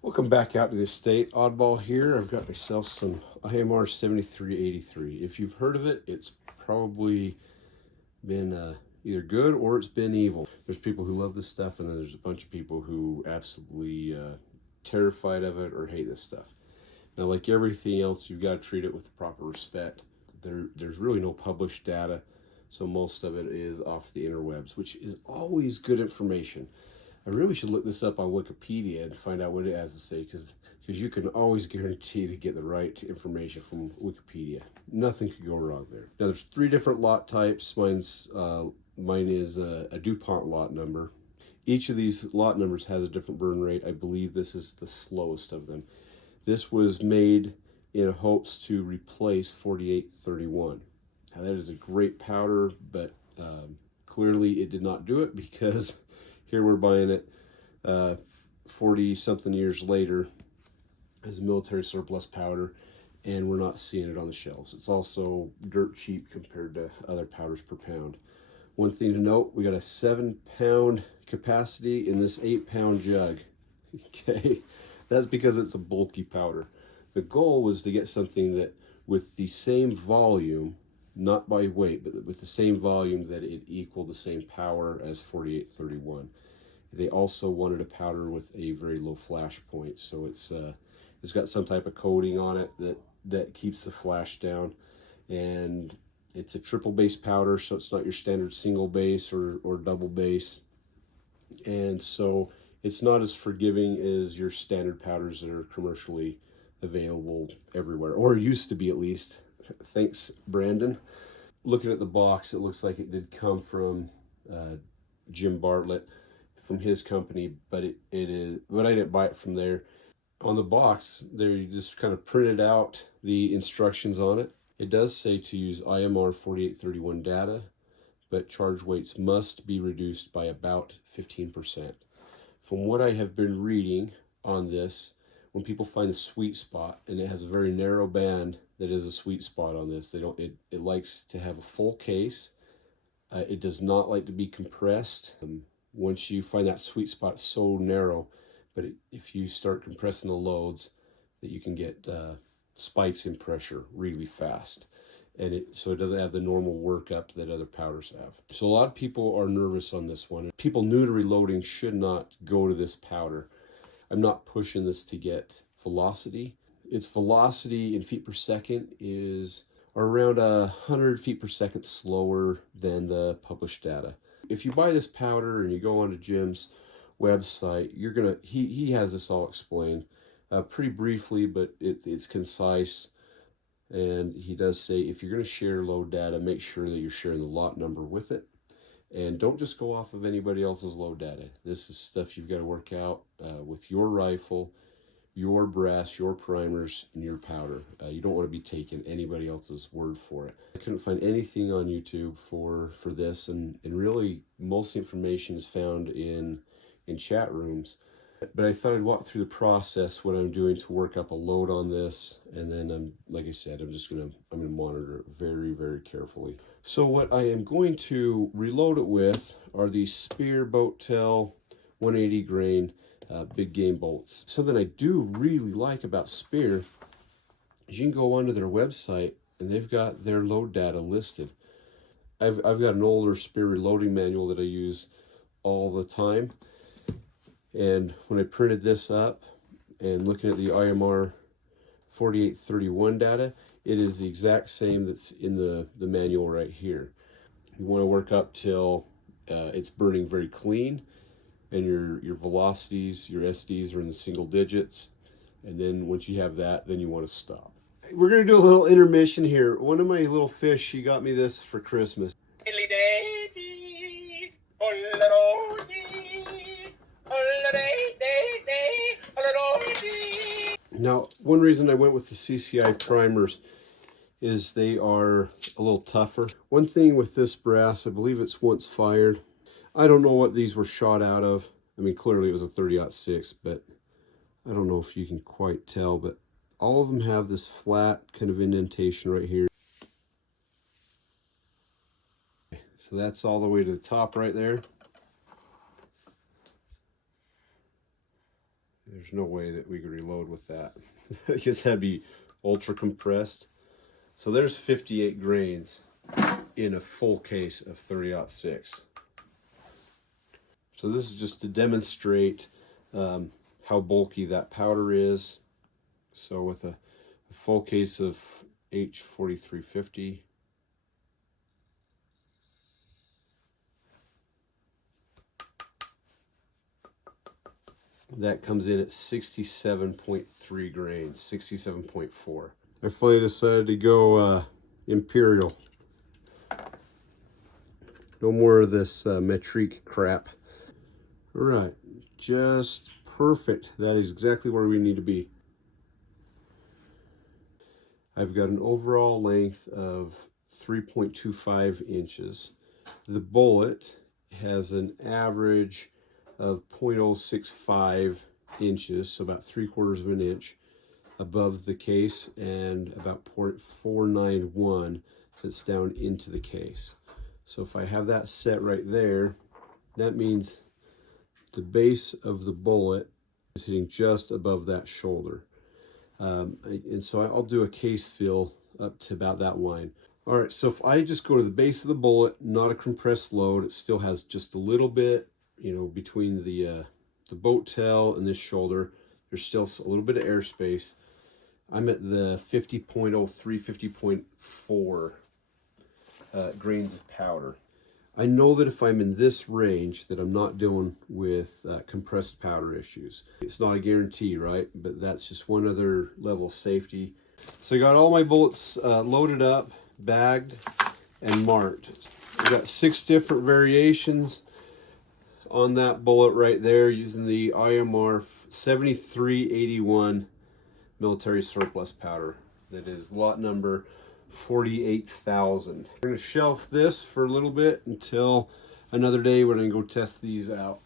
Welcome back out to the estate. Oddball here. I've got myself some IMR 7383. If you've heard of it, it's probably been either good or it's been evil. There's people who love this stuff, and then there's a bunch of people who absolutely terrified of it or hate this stuff. Now, like everything else, you've got to treat it with the proper respect. There's really no published data, so most of it is off the interwebs, which is always good information. I really should look this up on Wikipedia and find out what it has to say, because you can always guarantee to get the right information from Wikipedia. Nothing could go wrong there. Now, there's 3 different lot types. Mine is a DuPont lot number. Each of these lot numbers has a different burn rate. I believe this is the slowest of them. This was made in hopes to replace 4831. Now, that is a great powder, but clearly it did not do it, because here we're buying it 40 something years later as a military surplus powder, and we're not seeing it on the shelves. It's also dirt cheap compared to other powders per pound. One thing to note, we got a 7-pound capacity in this 8-pound jug. Okay, that's because it's a bulky powder. The goal was to get something that with the same volume, not by weight, but with the same volume, that it equaled the same power as 4831. They also wanted a powder with a very low flash point, so it's got some type of coating on it that keeps the flash down, and it's a triple base powder, so it's not your standard single base or double base, and so it's not as forgiving as your standard powders that are commercially available everywhere, or used to be at least. Thanks, Brandon. Looking at the box, it looks like it did come from Jim Bartlett, from his company, but I didn't buy it from there. On the box, they just kind of printed out the instructions on it. It does say to use IMR 4831 data, but charge weights must be reduced by about 15%. From what I have been reading on this, when people find the sweet spot, and it has a very narrow band that is a sweet spot on this, it likes to have a full case. It does not like to be compressed. Once you find that sweet spot so narrow, but if you start compressing the loads, that you can get spikes in pressure really fast, and so it doesn't have the normal workup that other powders have. So a lot of people are nervous on this one. People new to reloading should not go to this powder. I'm not pushing this to get velocity. Its velocity in feet per second are around 100 feet per second slower than the published data. If you buy this powder and you go onto Jim's website, he has this all explained pretty briefly, but it's concise. And he does say, if you're going to share load data, make sure that you're sharing the lot number with it, and don't just go off of anybody else's load data. This is stuff you've got to work out with your rifle, your brass, your primers, and your powder. You don't want to be taking anybody else's word for it. I couldn't find anything on YouTube for this, and really most information is found in chat rooms. But I thought I'd walk through the process, what I'm doing to work up a load on this, and then like I said, I'm gonna monitor it very, very carefully. So what I am going to reload it with are these Speer boat tail 180 grain big game bolts. Something I do really like about Speer is you can go onto their website and they've got their load data listed. I've got an older Speer reloading manual that I use all the time, and when I printed this up and looking at the IMR 4831 data, it is the exact same that's in the manual right here. You want to work up till it's burning very clean, and your velocities, your SDs are in the single digits, and then once you have that, then you want to stop. We're going to do a little intermission here. One of my little fish, she got me this for Christmas. Now, one reason I went with the CCI primers is they are a little tougher. One thing with this brass, I believe it's once fired. I don't know what these were shot out of. I mean, clearly it was a 30-06, but I don't know if you can quite tell, but all of them have this flat kind of indentation right here. So that's all the way to the top right there. There's no way that we could reload with that. I guess that'd be ultra compressed. So there's 58 grains in a full case of 30-06. So this is just to demonstrate how bulky that powder is. So with a full case of H4350, that comes in at 67.3 grains, 67.4. I finally decided to go Imperial. No more of this metrique crap. All right, just perfect. That is exactly where we need to be. I've got an overall length of 3.25 inches. The bullet has an average of 0.065 inches, so about 3/4 of an inch above the case, and about 0.491 sits down into the case. So if I have that set right there, that means the base of the bullet is hitting just above that shoulder. And so I'll do a case fill up to about that line. All right, so if I just go to the base of the bullet, not a compressed load, it still has just a little bit, you know, between the boat tail and this shoulder. There's still a little bit of airspace. I'm at the 50.03, 50.4 grains of powder. I know that if I'm in this range that I'm not dealing with compressed powder issues. It's not a guarantee, right? But that's just one other level of safety. So I got all my bullets loaded up, bagged, and marked. I got 6 different variations on that bullet right there using the IMR 7381 military surplus powder. That is lot number 48,000. We're going to shelf this for a little bit until another day when I can go test these out.